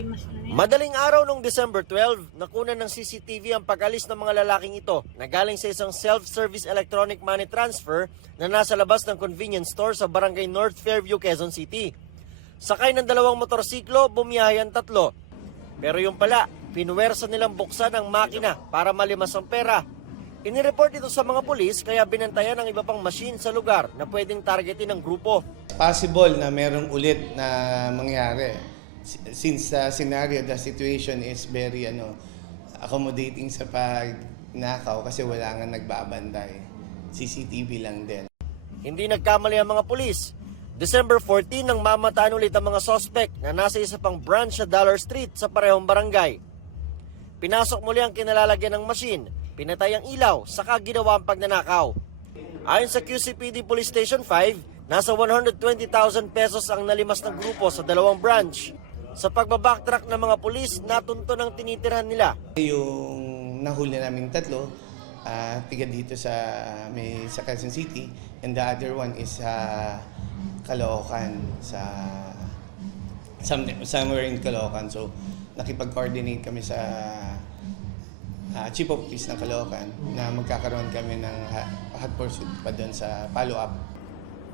limas na yan. Madaling araw noong December 12, nakunan ng CCTV ang pag-alis ng mga lalaking ito na galing sa isang self-service electronic money transfer na nasa labas ng convenience store sa Barangay North Fairview, Quezon City. Sakay ng dalawang motorsiklo, bumiyahe ang tatlo. Pero yung pala, pinuwersa nilang buksan ang makina para malimas ang pera. Inireport ito sa mga pulis kaya binantayan ang iba pang machine sa lugar na pwedeng targetin ng grupo. Possible na merong ulit na mangyari. Since the scenario, the situation is very accommodating sa pagnakaw kasi wala nga nagbabantay. CCTV lang din. Hindi nagkamali ang mga pulis. December 14 nang mamataan ulit ang mga suspect na nasa isa pang branch sa Dollar Street sa parehong barangay. Pinasok muli ang kinalalagyan ng machine, pinatay ang ilaw, saka ginawa ang pagnanakaw. Ayon sa QCPD Police Station 5, nasa 120,000 pesos ang nalimas ng grupo sa dalawang branch. Sa pagbabacktrack ng mga pulis, natunto ng tinitirhan nila. Yung nahuli namin tatlo, tiga dito sa Quezon City, and the other one is Caloocan, somewhere in Caloocan. So nakipag-coordinate kami sa Chief of Police ng Caloocan na magkakaroon kami ng hot pursuit pa doon sa follow-up.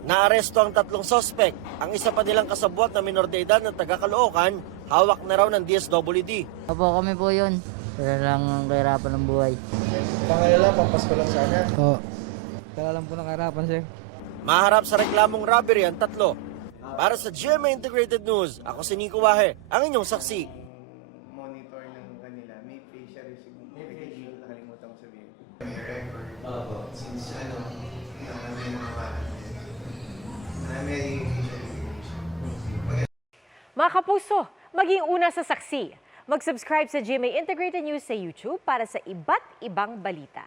Naaresto ang tatlong suspect. Ang isa pa nilang kasabwat na minor de edad ng taga Caloocan, hawak na raw ng DSWD. Opo, kami po yun. Pero lang ang kahirapan ng buhay. Pangalala, pampasko lang sana. Oo. Kaya lang po ng kahirapan, sir. Maharap sa reklamong robbery ang tatlo. Para sa GMA Integrated News, ako si Nico Wahe, ang inyong saksi. Monitor ng kanila, may facial recognition, nakalimutan ko sabihin. May record. Since may mga may facial recognition. Mga kapuso, maging una sa saksi. Mag-subscribe sa GMA Integrated News sa YouTube para sa iba't ibang balita.